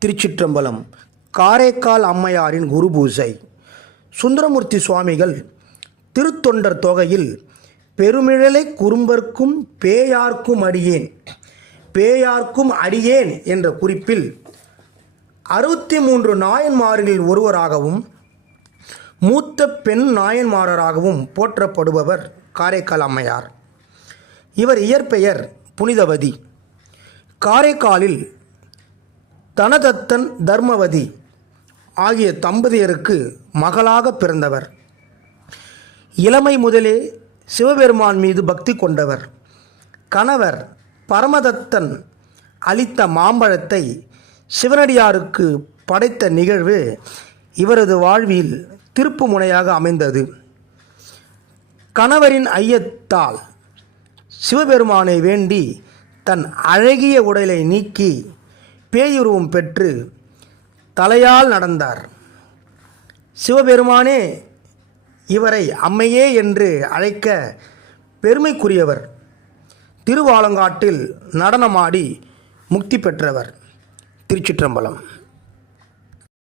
திருச்சிற்றம்பலம். காரைக்கால் அம்மையாரின் குரு பூஜை. சுந்தரமூர்த்தி சுவாமிகள் திருத்தொண்டர் தொகையில் பெருமிழலை குறும்பர்க்கும் பேயார்க்கும் அடியேன் என்ற குறிப்பில் 63 நாயன்மார்களில் ஒருவராகவும் மூத்த பெண் நாயன்மாராகவும் போற்றப்படுபவர் காரைக்கால் அம்மையார். இவர் இயற்பெயர் புனிதவதி. காரைக்காலில் தனதத்தன் தர்மவதி ஆகிய தம்பதியருக்கு மகளாக பிறந்தவர். இளமை முதலே சிவபெருமான் மீது பக்தி கொண்டவர். கணவர் பரமதத்தன் அளித்த மாம்பழத்தை சிவனடியாருக்கு படைத்த நிகழ்வு இவரது வாழ்வில் திருப்பு முனையாக அமைந்தது. கணவரின் ஐயத்தால் சிவபெருமானை வேண்டி தன் அழகிய உடலை நீக்கி பேயுருவம் பெற்று தலையால் நடந்தார். சிவபெருமானே இவரை அம்மையே என்று அழைக்க பெருமைக்குரியவர். திருவாலங்காட்டில் நடனமாடி முக்தி பெற்றவர். திருச்சிற்றம்பலம்.